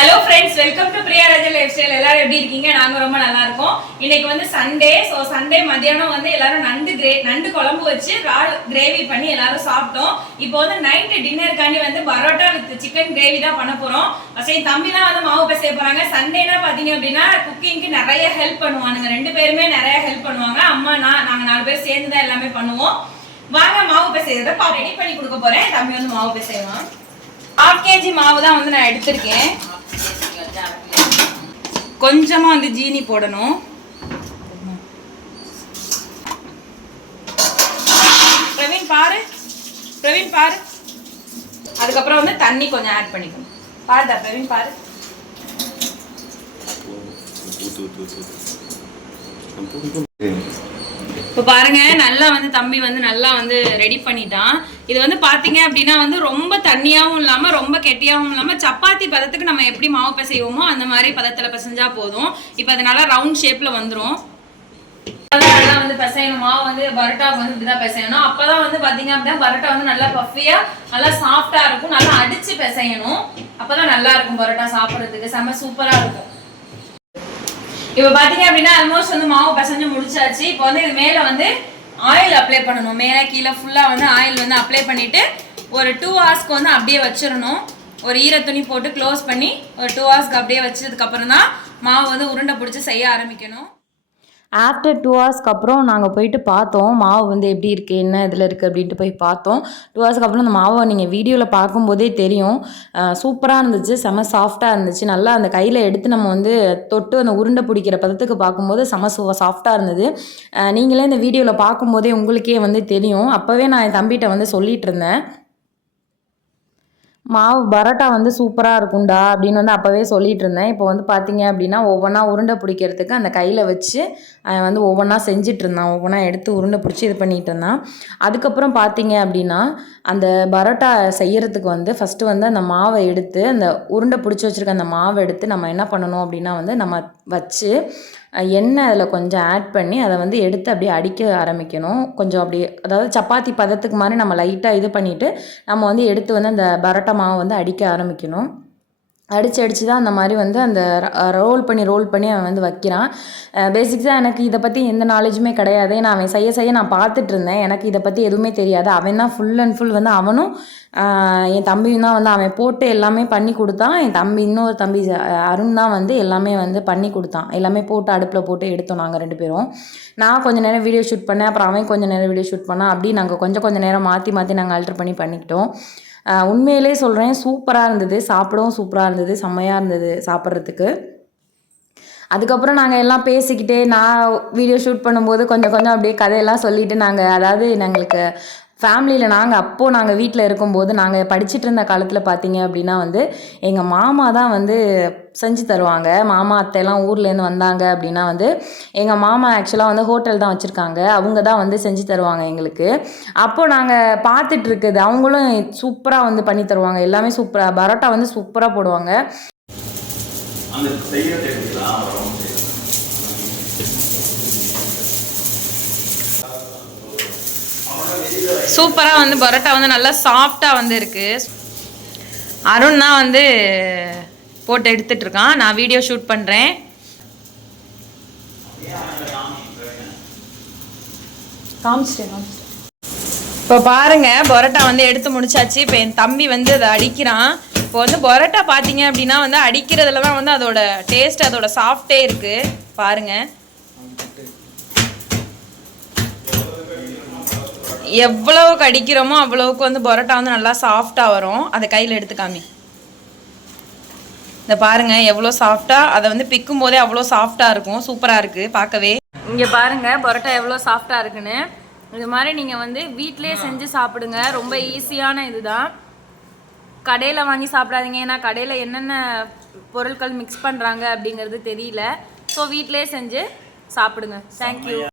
Hello friends, welcome to Priya Raja life style. எல்லாரும் எப்படி இருக்கீங்க? நாங்க ரொம்ப நல்லா இருக்கோம். இன்னைக்கு வந்து சண்டே. ஸோ சண்டே மத்தியானம் வந்து எல்லாரும் நண்டு குழம்பு வச்சு கிரேவி பண்ணி எல்லாரும் சாப்பிட்டோம். இப்போ வந்து நைட்டு டின்னருக்காண்டி வந்து பரோட்டா வித் சிக்கன் கிரேவி தான் பண்ண போறோம். சரி, தம்பி தான் வந்து மாவு பிசைய போறாங்க. சண்டேனா பாத்தீங்க அப்படின்னா குக்கிங்க்கு நிறைய ஹெல்ப் பண்ணுவானுங்க. ரெண்டு பேருமே நிறைய ஹெல்ப் பண்ணுவாங்க. அம்மா நாங்க 4 பேர் சேர்ந்து தான் எல்லாமே பண்ணுவோம். வாங்க மாவு பிசையறத ரெடி பண்ணி கொடுக்க போறேன். தம்பி வந்து மாவு பிசைவான். 1/2 kg மாவு தான் வந்து நான் எடுத்திருக்கேன். கொஞ்சமா வந்து ஜீனி போடணும். பிரவீன் பாரு. அதுக்கப்புறம் வந்து தண்ணி கொஞ்சம் ஆட் பண்ணிக்கணும். பாருடா பிரவீன், பாரு. இப்போ பாருங்க, நல்லா வந்து தம்பி வந்து நல்லா வந்து ரெடி பண்ணிட்டான். இது வந்து பாத்தீங்க அப்படின்னா வந்து ரொம்ப தண்ணியாவும் இல்லாம ரொம்ப கெட்டியாவும் இல்லாம சப்பாத்தி பதத்துக்கு நம்ம எப்படி மாவு பிசைவோமோ அந்த மாதிரி பதத்துல பிசைஞ்சா போதும். இப்போ அதனால ரவுண்ட் ஷேப்ல வந்துடும். நல்லா வந்து பிசையணும். மாவு வந்து பரோட்டாவுக்கு வந்து இப்படிதான் பிசையணும். அப்பதான் வந்து பாத்தீங்க அப்படின்னா பரோட்டா வந்து நல்லா பஃபியா நல்லா சாஃப்டா இருக்கும். நல்லா அடிச்சு பிசையணும். அப்பதான் நல்லா இருக்கும் பரோட்டா சாப்பிட்றதுக்கு. செம்ம சூப்பரா இருக்கும். இப்போ பாத்தீங்க அப்படின்னா ஆல்மோஸ்ட் வந்து மாவு பிசைஞ்சு முடிச்சாச்சு. இப்போ வந்து இது மேல வந்து ஆயில் அப்ளை பண்ணணும். மேலே கீழே ஃபுல்லா வந்து ஆயில் வந்து அப்ளை பண்ணிட்டு ஒரு 2 ஹவர்ஸ்க்கு வந்து அப்படியே வச்சிடணும். ஒரு ஈர துணி போட்டு க்ளோஸ் பண்ணி ஒரு 2 ஹவர்ஸ்க்கு அப்படியே வச்சதுக்கு அப்புறம் தான் மாவு வந்து உருண்டை பிடிச்சி செய்ய ஆரம்பிக்கணும். ஆஃப்டர் 2 ஹவர்ஸ்க்கு அப்புறம் நாங்கள் போயிட்டு பார்த்தோம் மாவு வந்து எப்படி இருக்குது, என்ன இதில் இருக்குது அப்படின்ட்டு போய் பார்த்தோம். 2 ஹவர்ஸ்க்கு அப்புறம் அந்த மாவை நீங்கள் வீடியோவில் பார்க்கும்போதே தெரியும். சூப்பராக இருந்துச்சு, செம சாஃப்டாக இருந்துச்சு. நல்லா அந்த கையில் எடுத்து நம்ம வந்து தொட்டு அந்த உருண்டை பிடிக்கிற பதத்துக்கு பார்க்கும்போது செம சாஃப்டாக இருந்தது. நீங்களே இந்த வீடியோவில் பார்க்கும்போதே உங்களுக்கே வந்து தெரியும். அப்போவே நான் என் தம்பிகிட்ட வந்து சொல்லிகிட்டு இருந்தேன், மாவு பரோட்டா வந்து சூப்பராக இருக்கும்டா அப்படின்னு வந்து அப்போவே சொல்லிகிட்டு இருந்தேன். இப்போ வந்து பார்த்தீங்க அப்படின்னா ஒவ்வொன்றா உருண்டை பிடிக்கிறதுக்கு அந்த கையில் வச்சு வந்து ஒவ்வொன்றா செஞ்சுட்டு இருந்தான். ஒவ்வொன்றா எடுத்து உருண்டை பிடிச்சி இது பண்ணிகிட்டு இருந்தான். அதுக்கப்புறம் பார்த்தீங்க அப்படின்னா அந்த பரோட்டா செய்கிறதுக்கு வந்து ஃபஸ்ட்டு வந்து அந்த மாவை எடுத்து அந்த உருண்டை பிடிச்சி வச்சுருக்க அந்த மாவை எடுத்து நம்ம என்ன பண்ணணும் அப்படின்னா வந்து நம்ம வச்சு எண்ணெய் அதில் கொஞ்சம் ஆட் பண்ணி அதை வந்து எடுத்து அப்படியே அடிக்க ஆரம்பிக்கணும். கொஞ்சம் அப்படியே அதாவது சப்பாத்தி பதத்துக்கு மாதிரி நம்ம லைட்டாக இது பண்ணிவிட்டு நம்ம வந்து எடுத்து வந்து அந்த பரோட்டா மாவை வந்து அடிக்க ஆரம்பிக்கணும். அடித்து தான் அந்த மாதிரி வந்து அந்த ரோல் பண்ணி அவன் வந்து வைக்கிறான். பேசிக்ஸாக எனக்கு இதை பற்றி எந்த நாலேஜுமே கிடையாது. நான் அவன் செய்ய நான் பார்த்துட்டு இருந்தேன். எனக்கு இதை பற்றி எதுவுமே தெரியாது. அவன் தான் ஃபுல் அண்ட் ஃபுல் வந்து அவனும் என் தம்பியும் தான் வந்து அவன் போட்டு எல்லாமே பண்ணி கொடுத்தான். என் தம்பி இன்னொரு தம்பி அருண் தான் வந்து எல்லாமே வந்து பண்ணி கொடுத்தான். எல்லாமே போட்டு அடுப்பில் போட்டு எடுத்தோம் நாங்கள் 2 பேரும். நான் கொஞ்சம் நேரம் வீடியோ ஷூட் பண்ணேன், அப்புறம் அவன் கொஞ்சம் நேரம் வீடியோ ஷூட் பண்ணான். அப்படி நாங்கள் கொஞ்சம் நேரம் மாற்றி நாங்கள் ஆல்டர் பண்ணிக்கிட்டோம். உண்மையிலே சொல்கிறேன், சூப்பராக இருந்தது. சாப்பிடவும் சூப்பராக இருந்தது, செம்மையாக இருந்தது சாப்பிட்றதுக்கு. அதுக்கப்புறம் நாங்கள் எல்லாம் பேசிக்கிட்டே நான் வீடியோ ஷூட் பண்ணும்போது கொஞ்சம் அப்படியே கதையெல்லாம் சொல்லிவிட்டு அதாவது எங்களுக்கு ஃபேமிலியில் நாங்கள் வீட்டில் இருக்கும்போது நாங்கள் படிச்சுட்டு இருந்த காலத்தில் பார்த்தீங்க அப்படின்னா வந்து எங்கள் மாமா தான் வந்து செஞ்சு தருவாங்க. மாமா அத்தையெல்லாம் ஊர்லேருந்து வந்தாங்க அப்படின்னா வந்து எங்கள் மாமா ஆக்சுவலாக வந்து ஹோட்டல் தான் வச்சுருக்காங்க. அவங்க தான் வந்து செஞ்சு தருவாங்க எங்களுக்கு. அப்போது நாங்கள் பார்த்துட்டு இருக்குது அவங்களும் சூப்பராக வந்து பண்ணி தருவாங்க. எல்லாமே சூப்பராக பரோட்டா வந்து சூப்பராக போடுவாங்க. சூப்பராக வந்து பரோட்டா வந்து நல்லா சாஃப்டாக வந்து இருக்குது. அருண் தான் வந்து போட்டு எடுத்துட்டு இருக்கான். நான் வீடியோ ஷூட் பண்ணுறேன். இப்போ பாருங்க, பரோட்டா வந்து எடுத்து முடிச்சாச்சு. இப்போ என் தம்பி வந்து அதை அடிக்கிறான். இப்போ வந்து பரோட்டா பார்த்தீங்க அப்படின்னா வந்து அடிக்கிறதுல தான் வந்து அதோட டேஸ்ட், அதோட சாஃப்டே இருக்குது. பாருங்கள் எவ்வளவுக்கு அடிக்கிறோமோ அவ்வளவுக்கு வந்து பரோட்டா வந்து நல்லா சாஃப்டாக வரும். அதை கையில் எடுத்து காமி. இந்த பாருங்க எவ்வளோ சாஃப்டாக, அதை வந்து பிக்கும் போதே அவ்வளோ சாஃப்டாக இருக்கும். சூப்பராக இருக்குது பார்க்கவே. இங்கே பாருங்க பரோட்டா எவ்வளோ சாஃப்டாக இருக்குன்னு. இது மாதிரி நீங்கள் வந்து வீட்டிலே செஞ்சு சாப்பிடுங்க. ரொம்ப ஈஸியான இதுதான். கடையில் வாங்கி சாப்பிடாதீங்க. ஏன்னா கடையில் என்னென்ன பொருட்கள் மிக்ஸ் பண்ணுறாங்க அப்படிங்கிறது தெரியல. ஸோ வீட்டிலே செஞ்சு சாப்பிடுங்க. தேங்க்யூ.